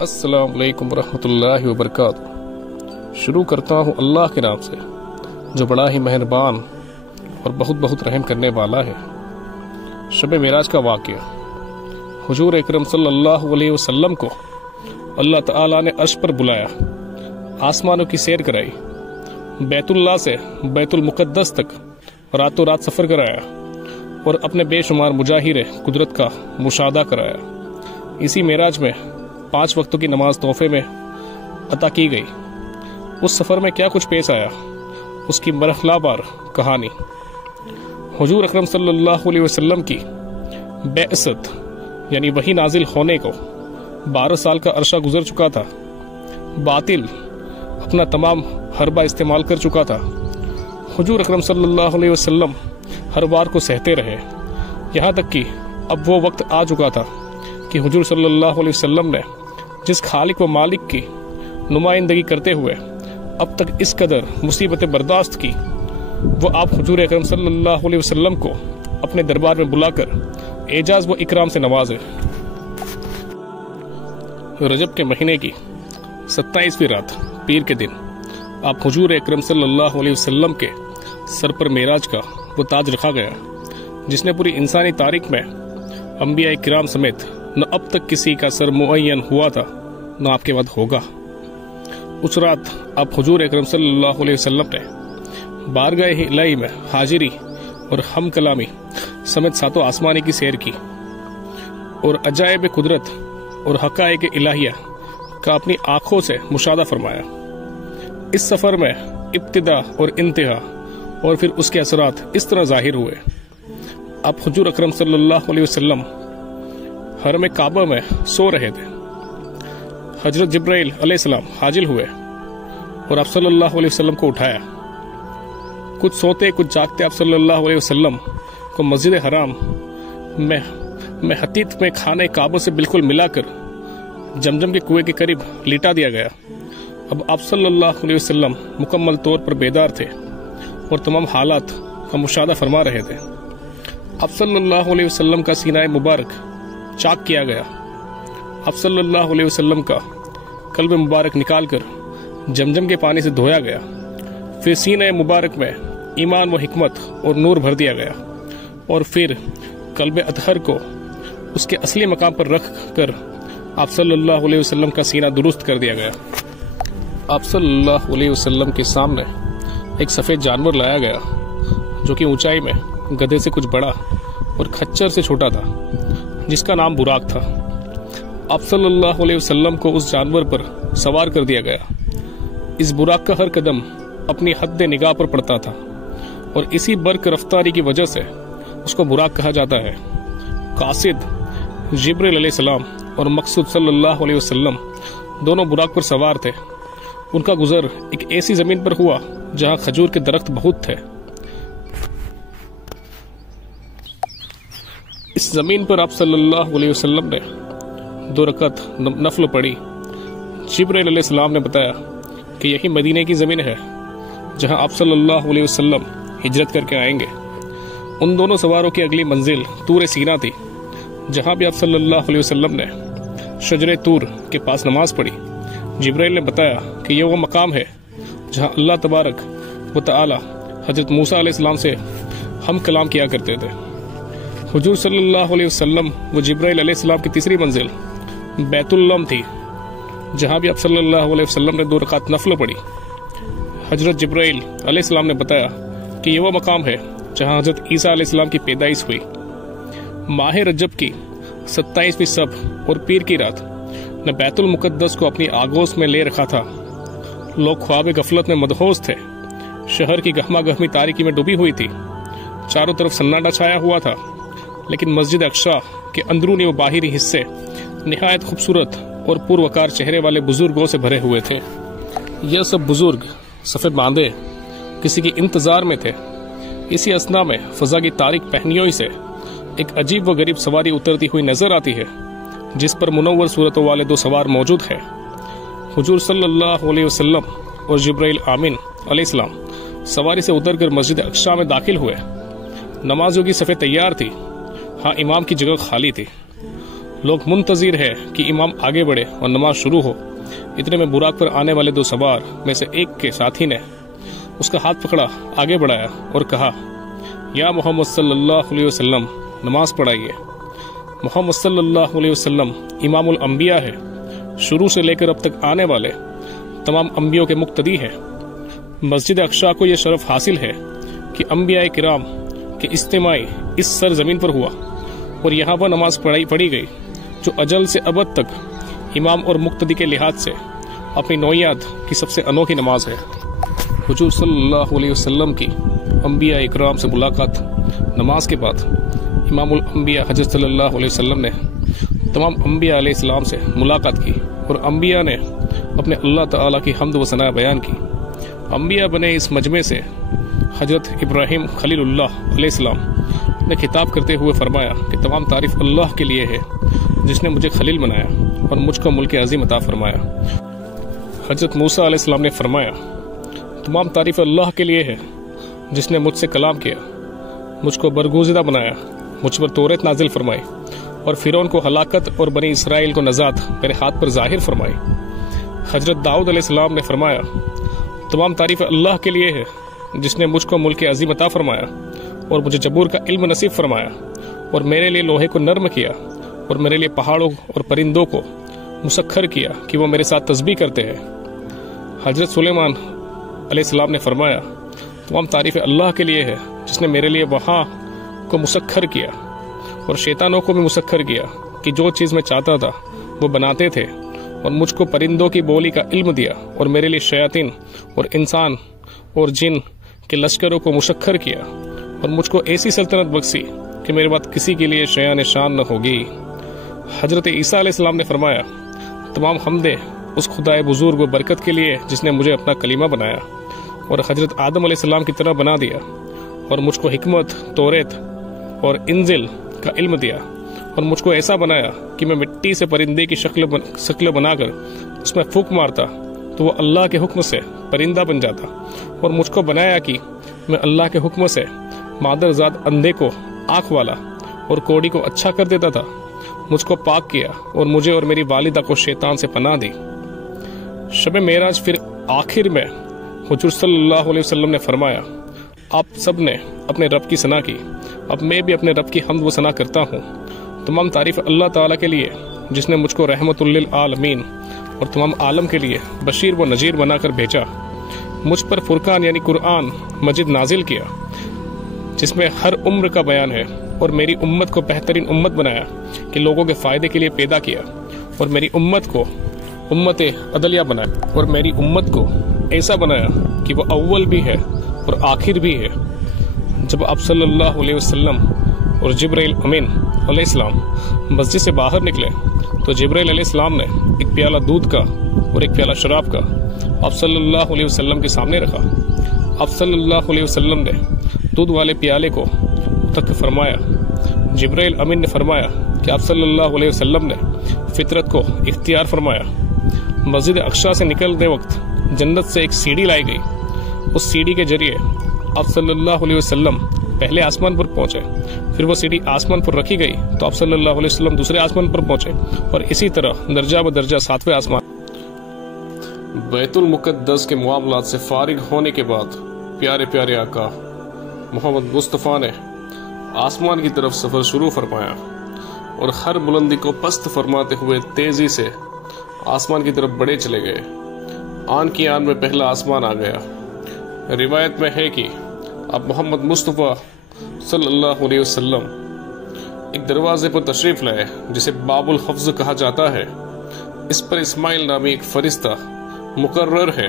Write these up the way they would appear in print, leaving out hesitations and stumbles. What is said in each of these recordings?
السلام علیکم ورحمۃ اللہ وبرکاتہ۔ شروع کرتا ہوں اللہ کے نام سے جو بڑا ہی مہربان اور بہت بہت رحم کرنے والا ہے۔ شب معراج کا واقعہ۔ حضور اکرم صلی اللہ علیہ وسلم کو اللہ تعالیٰ نے عرش پر بلایا، آسمانوں کی سیر کرائی، بیت اللہ سے بیت المقدس تک راتوں رات سفر کرایا اور اپنے بے شمار مظاہر قدرت کا مشاہدہ کرایا۔ اسی معراج میں 5 وقتوں کی نماز تحفے میں عطا کی گئی۔ اس سفر میں کیا کچھ پیش آیا، اس کی مرحلہ وار کہانی۔ حضور اکرم صلی اللہ علیہ وسلم کی بعثت یعنی وحی نازل ہونے کو 12 سال کا عرصہ گزر چکا تھا۔ باطل اپنا تمام حربہ استعمال کر چکا تھا۔ حضور اکرم صلی اللہ علیہ وسلم ہر وار کو سہتے رہے، یہاں تک کہ اب وہ وقت آ چکا تھا کہ حضور صلی اللہ علیہ وسلم نے جس خالق و مالک کی نمائندگی کرتے ہوئے اب تک اس قدر مصیبتیں برداشت کی، وہ آپ حضور اکرم صلی اللہ علیہ وسلم کو اپنے دربار میں بلا کر اعزاز و اکرام سے نوازے۔ رجب کے مہینے کی 27ویں رات پیر کے دن آپ حضور اکرم صلی اللہ علیہ وسلم کے سر پر معراج کا وہ تاج رکھا گیا جس نے پوری انسانی تاریخ میں انبیاء کرام سمیت نہ اب تک کسی کا سر معین ہوا تھا نہ آپ کے بعد ہوگا۔ اس رات آپ حضور اکرم صلی اللہ علیہ وسلم نے بارگاہ الہی میں حاضری اور ہم کلامی سمیت 7 آسمانی کی سیر کی اور عجائب قدرت اور حقائق الہیہ کا اپنی آنکھوں سے مشاہدہ فرمایا۔ اس سفر میں ابتدا اور انتہا اور پھر اس کے اثرات اس طرح ظاہر ہوئے۔ آپ حضور اکرم صلی اللہ علیہ وسلم حرم کعبہ میں سو رہے تھے۔ حضرت جبرائیل علیہ السلام حاضر ہوئے اور آپ صلی اللہ علیہ وسلم کو اٹھایا۔ کچھ سوتے کچھ جاگتے آپ صلی اللہ علیہ وسلم کو مسجد حرام میں حتیت میں خانہ کعبہ سے بالکل ملا کر جمجم کے کنویں کے قریب لیٹا دیا گیا۔ اب آپ صلی اللہ علیہ وسلم مکمل طور پر بیدار تھے اور تمام حالات کا مشاہدہ فرما رہے تھے۔ آپ صلی اللہ علیہ وسلم کا سینہ مبارک چاک کیا گیا۔ آپ صلی اللہ علیہ وسلم کا قلب مبارک نکال کر جمجم کے پانی سے دھویا گیا۔ پھر سینہ مبارک میں ایمان و حکمت اور نور بھر دیا گیا اور پھر قلب اطہر کو اس کے اصلی مقام پر رکھ کر آپ صلی اللہ علیہ وسلم کا سینہ درست کر دیا گیا۔ آپ صلی اللہ علیہ وسلم کے سامنے ایک سفید جانور لایا گیا جو کہ اونچائی میں گدھے سے کچھ بڑا اور کھچر سے چھوٹا تھا، جس کا نام براق تھا۔ آپ صلی اللہ علیہ وسلم کو اس جانور پر سوار کر دیا گیا۔ اس براق کا ہر قدم اپنی حد نگاہ پر پڑتا تھا اور اسی برق رفتاری کی وجہ سے اس کو براق کہا جاتا ہے۔ قاصد جبرائیل علیہ السلام اور مقصود صلی اللہ علیہ وسلم دونوں براق پر سوار تھے۔ ان کا گزر ایک ایسی زمین پر ہوا جہاں کھجور کے درخت بہت تھے۔ اس زمین پر آپ صلی اللہ علیہ وسلم نے 2 رکعت نفل پڑھی۔ جبرائیل علیہ السلام نے بتایا کہ یہی مدینے کی زمین ہے جہاں آپ صلی اللہ علیہ وسلم ہجرت کر کے آئیں گے۔ ان دونوں سواروں کی اگلی منزل طور سینا تھی، جہاں بھی آپ صلی اللہ علیہ وسلم نے شجر طور کے پاس نماز پڑھی۔ جبرائیل نے بتایا کہ یہ وہ مقام ہے جہاں اللہ تبارک و تعالی حضرت موسیٰ علیہ السلام سے ہم کلام کیا کرتے تھے۔ حضور صلی اللہ علیہ وسلم و جبرائیل علیہ السلام کی تیسری منزل بیت اللہ تھی، جہاں بھی آپ صلی اللہ علیہ وسلم نے 2 رکعت نفل پڑھی۔ حضرت جبرائیل علیہ السلام نے بتایا کہ یہ وہ مقام ہے جہاں حضرت عیسیٰ علیہ السلام کی پیدائش ہوئی۔ ماہ رجب کی 27ویں شب اور پیر کی رات نے بیت المقدس کو اپنی آگوش میں لے رکھا تھا۔ لوگ خواب غفلت میں مدہوش تھے۔ شہر کی گہما گہمی تاریکی میں ڈوبی ہوئی تھی۔ چاروں طرف سناٹا چھایا ہوا تھا، لیکن مسجد اقصی کے اندرونی و باہری حصے نہایت خوبصورت اور پروکار چہرے والے بزرگوں سے بھرے ہوئے تھے۔ یہ سب بزرگ صفے باندھے کسی کے انتظار میں تھے۔ اسی اثنا میں فضا کی تاریک پہنیوں سے ایک عجیب و غریب سواری اترتی ہوئی نظر آتی ہے، جس پر منور صورتوں والے 2 سوار موجود ہیں۔ حضور صلی اللہ علیہ وسلم اور جبرائیل آمین علیہ السلام سواری سے اتر کر مسجد اقصی میں داخل ہوئے۔ نمازوں کی صفیں تیار تھی، ہاں امام کی جگہ خالی تھی۔ لوگ منتظر ہے کہ امام آگے بڑھے اور نماز شروع ہو۔ اتنے میں براق پر آنے والے 2 سوار میں سے ایک کے ساتھی نے اس کا ہاتھ پکڑا، آگے بڑھایا اور کہا، یا محمد صلی اللہ علیہ وسلم نماز پڑھائیے۔ محمد صلی اللہ علیہ وسلم امام الانبیاء ہے، شروع سے لے کر اب تک آنے والے تمام انبیاء کے مقتدی ہے۔ مسجد اقصی کو یہ شرف حاصل ہے کہ انبیاء کرام کے اجتماعی اس سرزمین پر ہوا اور یہاں پر نماز پڑھی گئی جو اجل سے ابد تک امام اور مقتدی کے لحاظ سے اپنی نوعیت کی سب سے انوکھی نماز ہے۔ حضور صلی اللہ علیہ وسلم کی انبیاء اکرام سے ملاقات نماز کے بعد امام الانبیاء حضرت صلی اللہ علیہ وسلم نے تمام انبیاء علیہ السلام سے ملاقات کی اور انبیاء نے اپنے اللہ تعالیٰ کی حمد و ثنا بیان کی۔ انبیاء بنے اس مجمع سے حضرت ابراہیم خلیل اللہ علیہ السلام نے خطاب کرتے ہوئے فرمایا کہ تمام تعریف اللہ کے لیے ہے جس نے مجھے خلیل بنایا اور مجھ کو ملک عظیم عطا فرمایا۔ حضرت موسیٰ علیہ السلام نے فرمایا، تمام تعریف اللہ کے لیے ہے جس نے مجھ سے کلام کیا، مجھ کو برگزیدہ بنایا، مجھ پر توریت نازل فرمائی اور فرعون کو ہلاکت اور بنی اسرائیل کو نجات میرے ہاتھ پر ظاہر فرمائی۔ حضرت داؤد علیہ السلام نے فرمایا، تمام تعریف اللہ کے لیے ہے جس نے مجھ کو ملک عظیم عطا فرمایا اور مجھے جبور کا علم نصیب فرمایا اور میرے لیے لوہے کو نرم کیا اور میرے لیے پہاڑوں اور پرندوں کو مسخر کیا کہ وہ میرے ساتھ تسبیح کرتے ہیں۔ حضرت سلیمان علیہ السلام نے فرمایا، تمام تعریف اللہ کے لیے ہے جس نے میرے لیے وہاں کو مسخر کیا اور شیطانوں کو بھی مسخر کیا کہ جو چیز میں چاہتا تھا وہ بناتے تھے، اور مجھ کو پرندوں کی بولی کا علم دیا اور میرے لیے شیاطین اور انسان اور جن کے لشکروں کو مسخر کیا اور مجھ کو ایسی سلطنت بخشی کہ میرے بعد کسی کے لیے شیان شان نہ ہوگی۔ حضرت عیسیٰ علیہ السلام نے فرمایا، تمام حمدیں اس خدائے بزرگ و برکت کے لیے جس نے مجھے اپنا کلمہ بنایا اور حضرت آدم علیہ السلام کی طرح بنا دیا اور مجھ کو حکمت، توریت اور انجیل کا علم دیا اور مجھ کو ایسا بنایا کہ میں مٹی سے پرندے کی شکل بنا کر اس میں پھونک مارتا تو وہ اللہ کے حکم سے پرندہ بن جاتا، اور مجھ کو بنایا کہ میں اللہ کے حکم سے مادر زاد اندھے کو آنکھ والا اور کوڑی کو اچھا کر دیتا تھا۔ مجھ کو پاک کیا اور مجھے اور میری والدہ کو شیطان سے پناہ دی۔ شب معراج پھر آخر میں حضور صلی اللہ علیہ وسلم نے فرمایا، آپ سب نے اپنے رب کی ثنا کی، اب میں بھی اپنے رب کی حمد و ثنا کرتا ہوں۔ تمام تعریف اللہ تعالیٰ کے لیے جس نے مجھ کو رحمت للعالمین اور تمام عالم کے لیے بشیر و نذیر بنا کر بھیجا، مجھ پر فرقان یعنی قرآن مجید نازل کیا جس میں ہر عمر کا بیان ہے، اور میری امت کو بہترین امت بنایا کہ لوگوں کے فائدے کے لیے پیدا کیا، اور میری امت کو امت عدلیہ بنایا، اور میری امت کو ایسا بنایا کہ وہ اول بھی ہے اور آخر بھی ہے۔ جب آپ صلی اللہ علیہ وسلم اور جبرائیل امین علیہ السلام مسجد سے باہر نکلے تو جبرائیل علیہ السلام نے ایک پیالہ دودھ کا اور ایک پیالہ شراب کا آپ صلی اللہ علیہ وسلم کے سامنے رکھا۔ آپ صلی اللہ علیہ وسلم نے دودھ والے پیالے کو تک فرمایا۔ جبرائیل امین نے فرمایا کہ آپ صلی اللہ علیہ وسلم نے فطرت کو اختیار فرمایا۔ مسجد اقصی سے نکلتے وقت جنت سے ایک سیڑھی لائی گئی، اس سیڑھی کے ذریعے آپ صلی اللہ علیہ وسلم پہلے آسمان پر پہنچے، پھر وہ سیڑھی آسمان پر رکھی گئی تو آپ صلی اللہ علیہ وسلم دوسرے آسمان پر پہنچے، اور اسی طرح درجہ بدرجہ 7ویں آسمان۔ بیت المقدس کے معاملات سے فارغ ہونے کے بعد پیارے پیارے آقا محمد مصطفیٰ نے آسمان کی طرف سفر شروع فرمایا اور ہر بلندی کو پست فرماتے ہوئے تیزی سے آسمان کی طرف بڑھے چلے گئے۔ آن کی آن میں پہلا آسمان آ گیا۔ روایت میں ہے کہ اب محمد مصطفیٰ صلی اللہ علیہ وسلم ایک دروازے پر تشریف لائے جسے باب الحفظ کہا جاتا ہے۔ اس پر اسماعیل نامی ایک فرشتہ مقرر ہے۔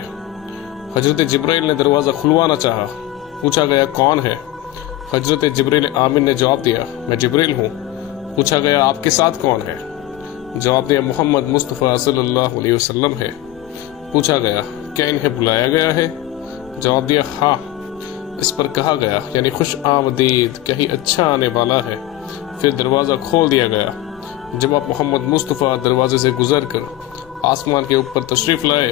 حضرت جبرائیل نے دروازہ کھلوانا چاہا، پوچھا گیا کون ہے؟ حضرت جبرائیل آمین نے جواب دیا، میں جبرائیل ہوں۔ پوچھا گیا آپ کے ساتھ کون ہے؟ جواب دیا محمد مصطفیٰ صلی اللہ علیہ وسلم ہے۔ پوچھا گیا کیا انہیں بلایا گیا ہے؟ جواب دیا ہاں۔ اس پر کہا گیا یعنی خوش آمدید، کہیں اچھا آنے والا ہے۔ پھر دروازہ کھول دیا گیا۔ جب آپ محمد مصطفیٰ دروازے سے گزر کر آسمان کے اوپر تشریف لائے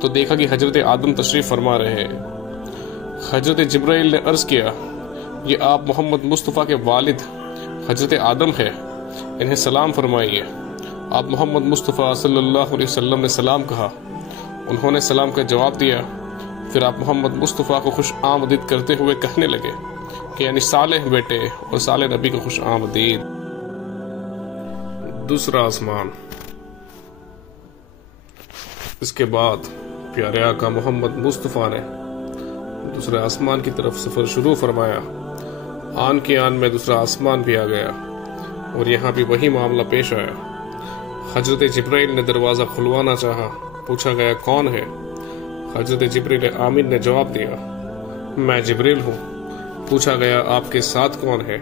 تو دیکھا کہ حضرت آدم تشریف فرما رہے ہیں۔ حضرت جبرائیل نے عرض کیا یہ آپ محمد مصطفیٰ کے والد حضرت آدم ہے۔ انہیں سلام فرمائیے۔ آپ محمد مصطفیٰ صلی اللہ علیہ وسلم نے سلام کہا، انہوں نے سلام کا جواب دیا۔ پھر آپ محمد مصطفیٰ کو خوش آمدید کرتے ہوئے کہنے لگے کہ یعنی صالح بیٹے اور صالح نبی کو خوش آمدید۔ دوسرا آسمان۔ اس کے بعد پیارے آقا محمد مصطفیٰ نے دوسرے آسمان کی طرف سفر شروع فرمایا۔ آن کے آن میں دوسرا آسمان بھی آ گیا اور یہاں بھی وہی معاملہ پیش آیا۔ حضرت جبرائیل نے دروازہ کھلوانا چاہا، پوچھا گیا کون ہے؟ حضرت جبریل آمین نے جواب دیا، میں جبریل ہوں۔ پوچھا گیا آپ کے ساتھ کون ہے؟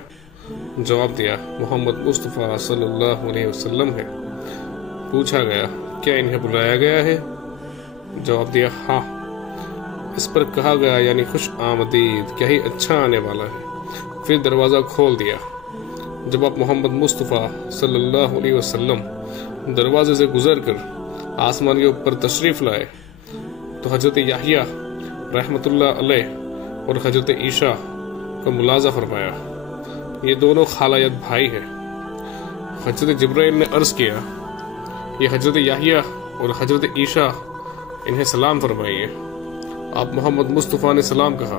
جواب دیا، محمد مصطفیٰ صلی اللہ علیہ وسلم ہے۔ پوچھا گیا کیا انہیں بلایا گیا ہے؟ جواب دیا ہاں۔ اس پر کہا گیا یعنی خوش آمدید، کیا ہی اچھا آنے والا ہے۔ پھر دروازہ کھول دیا۔ جب آپ محمد مصطفیٰ صلی اللہ علیہ وسلم دروازے سے گزر کر آسمان کے اوپر تشریف لائے تو حضرت یحییٰ رحمت اللہ علیہ اور حضرت عیسیٰ کو ملاحظہ فرمایا۔ یہ دونوں خالائیت بھائی ہیں۔ حضرت جبرائیل نے عرض کیا، یہ حضرت یحییٰ اور حضرت عیسیٰ، انہیں سلام فرمائیے۔ آپ محمد مصطفیٰ نے سلام کہا،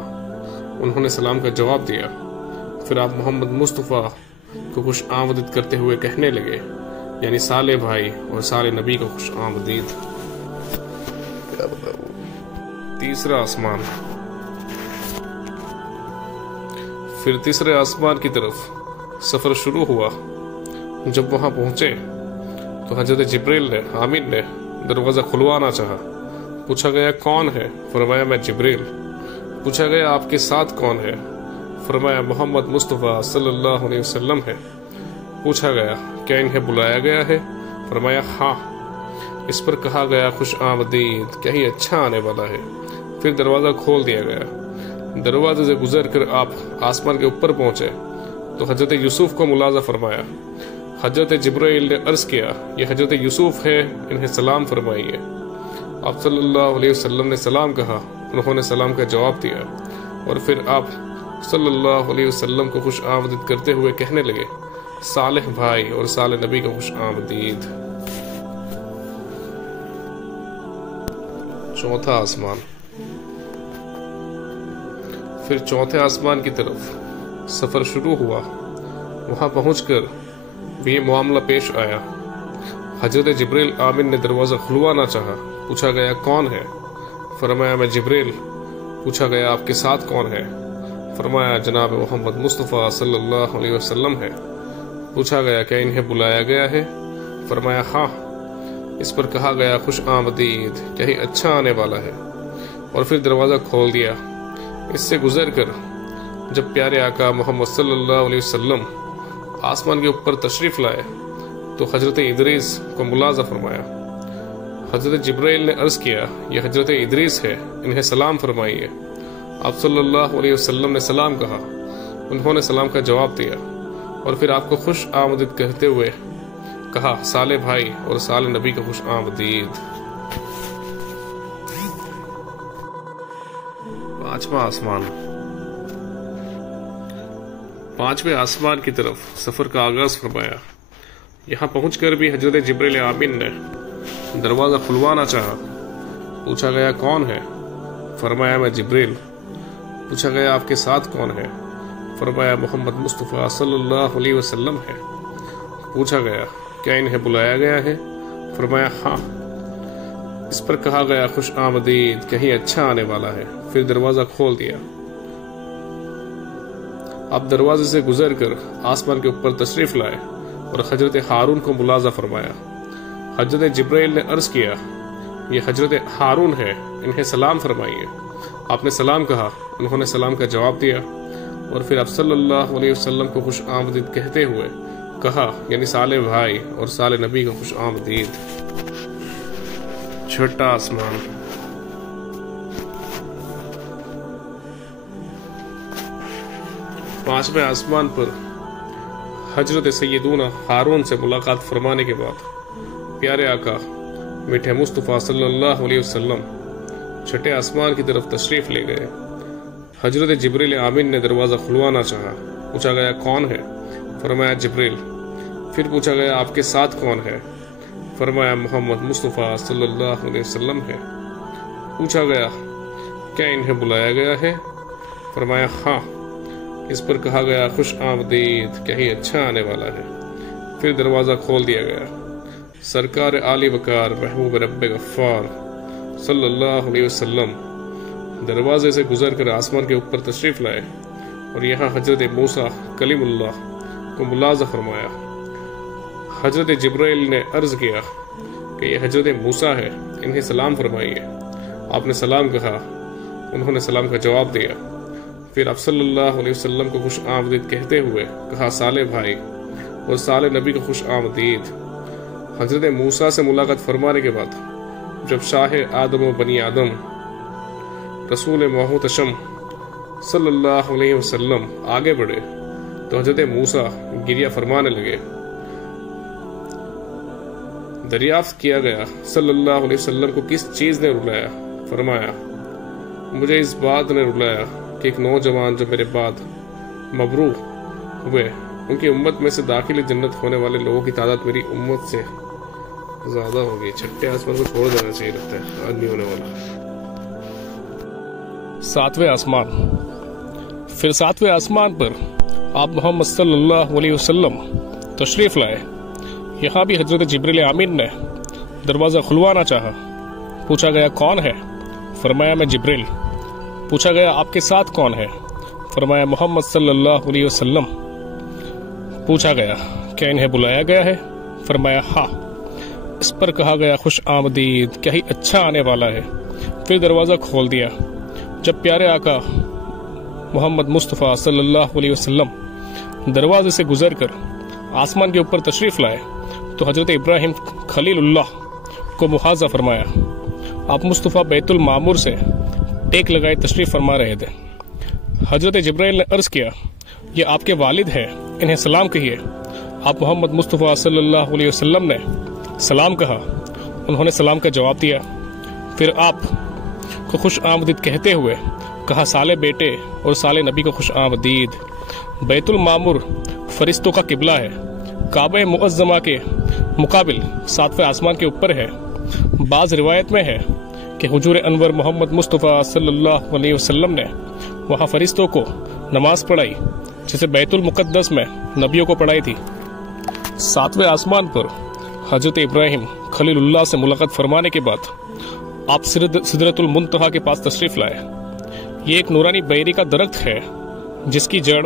انہوں نے سلام کا جواب دیا۔ پھر آپ محمد مصطفیٰ کو خوش آمدید کرتے ہوئے کہنے لگے یعنی صالح بھائی اور صالح نبی کو خوش آمدید۔ تیسرا آسمان۔ پھر تیسرے آسمان کی طرف سفر شروع ہوا۔ جب وہاں پہنچے تو حضرت جبریل نے آمین نے دروازہ کھلوانا چاہا۔ پوچھا گیا کون ہے؟ فرمایا میں جبریل۔ پوچھا گیا آپ کے ساتھ کون ہے؟ فرمایا محمد مصطفیٰ صلی اللہ علیہ وسلم ہے۔ پوچھا گیا کیا انہیں بلایا گیا ہے؟ فرمایا ہاں۔ اس پر کہا گیا خوش آمدید، کیا ہی اچھا آنے والا ہے۔ پھر دروازہ کھول دیا گیا۔ دروازے سے گزر کر آپ آسمان کے اوپر پہنچے تو حضرت یوسف کو ملاحظہ فرمایا۔ حضرت جبرائیل نے عرض کیا، یہ حضرت یوسف ہے، انہیں سلام فرمائیے۔ آپ صلی اللہ علیہ وسلم نے سلام کہا، انہوں نے سلام کا جواب دیا، اور پھر آپ صلی اللہ علیہ وسلم کو خوش آمدید کرتے ہوئے کہنے لگے، صالح بھائی اور صالح نبی کو خوش آمدید۔ چوتھا آسمان۔ پھر چوتھے آسمان کی طرف سفر شروع ہوا۔ وہاں پہنچ کر بھی یہ معاملہ پیش آیا۔ حضرت جبریل آمین نے دروازہ کھلوانا چاہا۔ پوچھا گیا کون ہے؟ فرمایا میں جبریل۔ پوچھا گیا آپ کے ساتھ کون ہے؟ فرمایا جناب محمد مصطفیٰ صلی اللہ علیہ وسلم ہے۔ پوچھا گیا کیا انہیں بلایا گیا ہے؟ فرمایا ہاں۔ اس پر کہا گیا خوش آمدید، کیا ہی اچھا آنے والا ہے، اور پھر دروازہ کھول دیا۔ اس سے گزر کر جب پیارے آقا محمد صلی اللہ علیہ وسلم آسمان کے اوپر تشریف لائے تو حضرت ادریس کو ملاحظہ فرمایا۔ حضرت جبرائیل نے عرض کیا، یہ حضرت ادریس ہے، انہیں سلام فرمائیے۔ آپ صلی اللہ علیہ وسلم نے سلام کہا، انہوں نے سلام کا جواب دیا، اور پھر آپ کو خوش آمدید کہتے ہوئے کہا، صالح بھائی اور صالح نبی کو خوش آمدید۔ پانچواں آسمان۔ پانچویں آسمان کی طرف سفر کا آغاز فرمایا۔ یہاں پہنچ کر بھی حضرت جبریل آمین نے دروازہ کھلوانا چاہا۔ پوچھا گیا کون ہے؟ فرمایا میں جبریل۔ پوچھا گیا آپ کے ساتھ کون ہے؟ فرمایا محمد مصطفیٰ صلی اللہ علیہ وسلم ہے۔ پوچھا گیا کیا انہیں بلایا گیا ہے؟ فرمایا ہاں۔ اس پر کہا گیا خوش آمدید، کہیں اچھا آنے والا ہے۔ پھر دروازہ کھول دیا۔ آپ دروازے سے گزر کر آسمان کے اوپر تشریف لائے اور حضرت ہارون کو ملاحظہ فرمایا۔ حضرت جبرائیل نے عرض کیا، یہ حضرت ہارون ہے، انہیں سلام فرمائیے۔ آپ نے سلام کہا، انہوں نے سلام کا جواب دیا، اور پھر آپ صلی اللہ علیہ وسلم کو خوش آمدید کہتے ہوئے کہا، یعنی صالح بھائی اور صالح نبی کو خوش آمدید۔ چھٹا آسمان۔ پانچویں آسمان پر حضرت سیدنا ہارون سے ملاقات فرمانے کے بعد پیارے آقا میٹھے مصطفیٰ صلی اللہ علیہ وسلم چھٹے آسمان کی طرف تشریف لے گئے۔ حضرت جبریل آمین نے دروازہ کھلوانا چاہا۔ پوچھا گیا کون ہے؟ فرمایا جبریل۔ پھر پوچھا گیا آپ کے ساتھ کون ہے؟ فرمایا محمد مصطفیٰ صلی اللہ علیہ وسلم ہے۔ پوچھا گیا کیا انہیں بلایا گیا ہے؟ فرمایا ہاں۔ اس پر کہا گیا خوش آمدید، کیا ہی اچھا آنے والا ہے۔ پھر دروازہ کھول دیا گیا۔ سرکار عالی وقار محبوب رب غفار صلی اللہ علیہ وسلم دروازے سے گزر کر آسمان کے اوپر تشریف لائے اور یہاں حضرت موسیٰ کلیم اللہ کو ملاحظہ فرمایا۔ حضرت جبرائیل نے عرض کیا کہ یہ حضرت موسیٰ ہے، انہیں سلام فرمائیے۔ آپ نے سلام کہا، انہوں نے سلام کا جواب دیا۔ پھر آپ صلی اللہ علیہ وسلم کو خوش آمدید کہتے ہوئے کہا صالح بھائی، اور صالح نبی کو خوش آمدید۔ حضرت موسیٰ سے ملاقات فرمانے کے بعد جب شاہ آدم و بنی آدم رسول محتشم صلی اللہ علیہ وسلم آگے بڑھے تو حضرت موسیٰ گریہ فرمانے لگے۔ دریافت کیا گیا صلی اللہ علیہ وسلم کو کس چیز نے رلایا؟ فرمایا مجھے اس بات نے رلایا کہ ایک نوجوان جو میرے بعد مبروح ہوئے ان کی امت میں سے داخل جنت ہونے والے لوگوں کی تعداد میری امت سے زیادہ ہوگی۔ چھٹے آسمان کو چھوڑ دینا چاہیے، لگتا ہے آدمی ہونے والا۔ ساتویں آسمان۔ پھر ساتویں آسمان پر آپ محمد صلی اللہ علیہ وسلم تشریف لائے۔ یہاں بھی حضرت جبریل امین نے دروازہ کھلوانا چاہا۔ پوچھا گیا کون ہے؟ فرمایا میں جبریل۔ پوچھا گیا آپ کے ساتھ کون ہے؟ فرمایا محمد صلی اللہ علیہ وسلم۔ پوچھا گیا کیا انہیں بلایا گیا ہے؟ فرمایا ہاں۔ اس پر کہا گیا خوش آمدید، کیا ہی اچھا آنے والا ہے۔ پھر دروازہ کھول دیا۔ جب پیارے آقا محمد مصطفیٰ صلی اللہ علیہ وسلم دروازے سے گزر کر آسمان کے اوپر تشریف لائے تو حضرت ابراہیم خلیل اللہ کو محاذہ فرمایا۔ آپ مصطفیٰ بیت المعمور سے ٹیک لگائے تشریف فرما رہے تھے۔ حضرت جبرائیل نے عرض کیا یہ آپ کے والد ہیں، انہیں سلام کہیے۔ آپ محمد مصطفیٰ صلی اللہ علیہ وسلم نے سلام کہا، انہوں نے سلام کا جواب دیا۔ پھر آپ کو خوش آمدید کہتے ہوئے کہا صالح بیٹے اور صالح نبی کو خوش آمدید۔ بیت المعمور فرشتوں کا قبلہ ہے، کعبہ معظمہ کے مقابل ساتویں آسمان کے اوپر ہے۔ بعض روایت میں ہے کہ حضور انور محمد مصطفیٰ صلی اللہ علیہ وسلم نے وہاں فرشتوں کو نماز پڑھائی جسے بیت المقدس میں نبیوں کو پڑھائی تھی۔ ساتویں آسمان پر حضرت ابراہیم خلیل اللہ سے ملاقات فرمانے کے بعد آپ سدرۃ المنتہا کے پاس تشریف لائے۔ یہ ایک نورانی بیری کا درخت ہے جس کی جڑ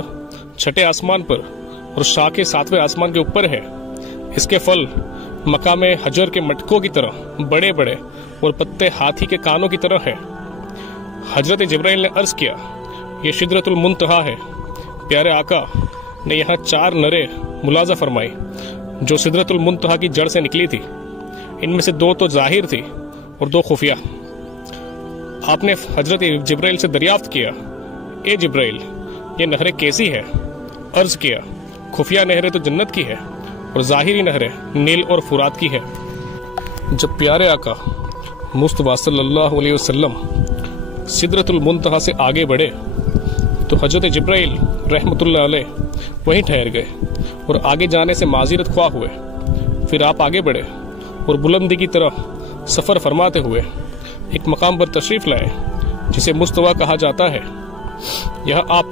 چھٹے آسمان پر اور شاخیں ساتویں آسمان کے اوپر ہے۔ اس کے پھل مقام حجر کے مٹکوں کی طرح بڑے بڑے اور پتے ہاتھی کے کانوں کی طرح ہے۔ حضرت جبرائیل نے عرض کیا یہ سدرۃ المنتہا ہے۔ پیارے آقا نے یہاں 4 نرے ملاحظہ فرمائی جو سدرۃ المنتہا کی جڑ سے نکلی تھی۔ ان میں سے 2 تو ظاہر تھی اور 2 خفیہ۔ آپ نے حضرت جبرائیل سے دریافت کیا اے جبرائیل یہ نہریں کیسی ہے؟ عرض کیا خفیہ نہریں تو جنت کی ہے اور ظاہری نہریں نیل اور فرات کی ہے۔ جب پیارے آقا مصطفیٰ صلی اللہ علیہ وسلم سدرۃ المنتہا سے آگے بڑھے تو حضرت جبرائیل رحمۃ اللہ علیہ وہیں ٹھہر گئے اور آگے جانے سے معذرت خواہ ہوئے۔ پھر آپ آگے بڑھے اور بلندی کی طرف سفر فرماتے ہوئے ایک مقام پر تشریف لائے جسے مستویٰ کہا جاتا ہے۔ یہاں آپ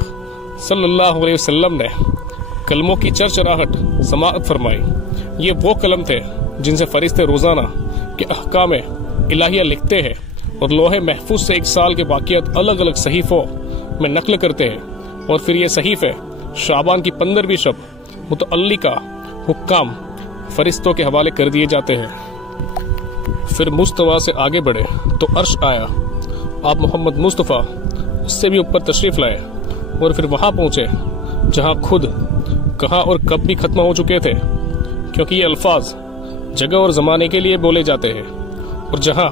صلی اللہ علیہ وسلم نے کلموں کی چرچراہٹ سماعت فرمائی۔ یہ وہ کلم تھے جن سے فرشتے روزانہ کے احکام الہیہ لکھتے ہیں اور لوح محفوظ سے 1 سال کے واقعات الگ الگ صحیفوں میں نقل کرتے ہیں، اور پھر یہ صحیفے شعبان کی 15ویں شب متعلقہ حکام فرشتوں کے حوالے کر دیے جاتے ہیں۔ پھر مستویٰ سے آگے بڑھے تو عرش آیا۔ آپ محمد مصطفیٰ اس سے بھی اوپر تشریف لائے اور پھر وہاں پہنچے جہاں خود کہاں اور کب بھی ختم ہو چکے تھے، کیونکہ یہ الفاظ جگہ اور زمانے کے لیے بولے جاتے ہیں، اور جہاں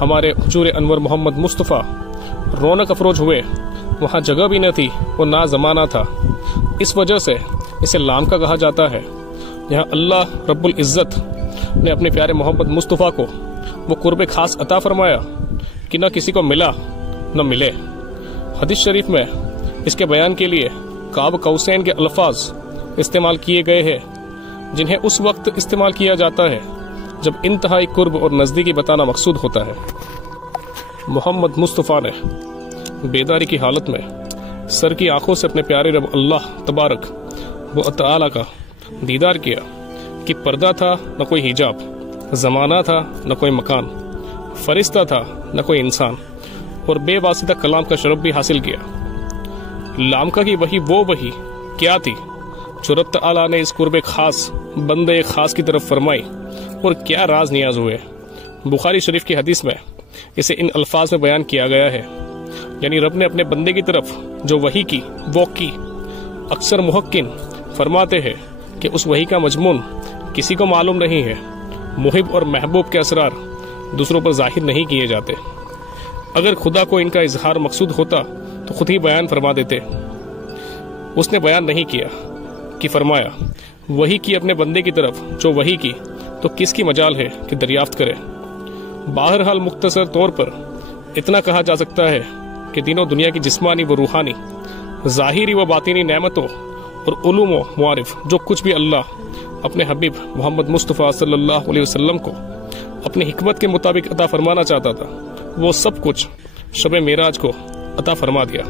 ہمارے حضور انور محمد مصطفیٰ رونق افروز ہوئے وہاں جگہ بھی نہ تھی اور نہ زمانہ تھا۔ اس وجہ سے اسے لام کا کہا جاتا ہے۔ یہاں اللہ رب العزت نے اپنے پیارے محمد مصطفیٰ کو وہ قرب خاص عطا فرمایا کہ نہ کسی کو ملا نہ ملے۔ حدیث شریف میں اس کے بیان کے لیے قاب قوسین کے الفاظ استعمال کیے گئے ہیں۔ جنہیں اس وقت استعمال کیا جاتا ہے جب انتہائی قرب اور نزدیکی بتانا مقصود ہوتا ہے۔ محمد مصطفیٰ نے بیداری کی حالت میں سر کی آنکھوں سے اپنے پیارے رب اللہ تبارک و تعالی کا دیدار کیا کہ پردہ تھا نہ کوئی حجاب، زمانہ تھا نہ کوئی مکان، فرشتہ تھا نہ کوئی انسان، اور بے واسطہ کلام کا شرف بھی حاصل کیا۔ لامکا کی وہی کیا تھی جو رب تعالیٰ نے اس قرب خاص بندے خاص کی طرف فرمائی، اور کیا راز نیاز ہوئے۔ بخاری شریف کی حدیث میں اسے ان الفاظ میں بیان کیا گیا ہے، یعنی رب نے اپنے بندے کی طرف جو وحی کی وہ کی۔ اکثر محققین فرماتے ہیں کہ اس وحی کا مضمون کسی کو معلوم نہیں ہے۔ محب اور محبوب کے اسرار دوسروں پر ظاہر نہیں کیے جاتے۔ اگر خدا کو ان کا اظہار مقصود ہوتا تو خود ہی بیان فرما دیتے۔ اس نے بیان نہیں کیا کہ فرمایا وحی کی اپنے بندے کی طرف جو وحی کی، تو کس کی مجال ہے کہ دریافت کرے۔ بہرحال مختصر طور پر اتنا کہا جا سکتا ہے کہ دین و دنیا کی جسمانی و روحانی، ظاہری و باطنی نعمتوں اور علوم و معارف جو کچھ بھی اللہ اپنے حبیب محمد مصطفیٰ صلی اللہ علیہ وسلم کو اپنی حکمت کے مطابق عطا فرمانا چاہتا تھا، وہ سب کچھ شب معراج کو عطا فرما دیا۔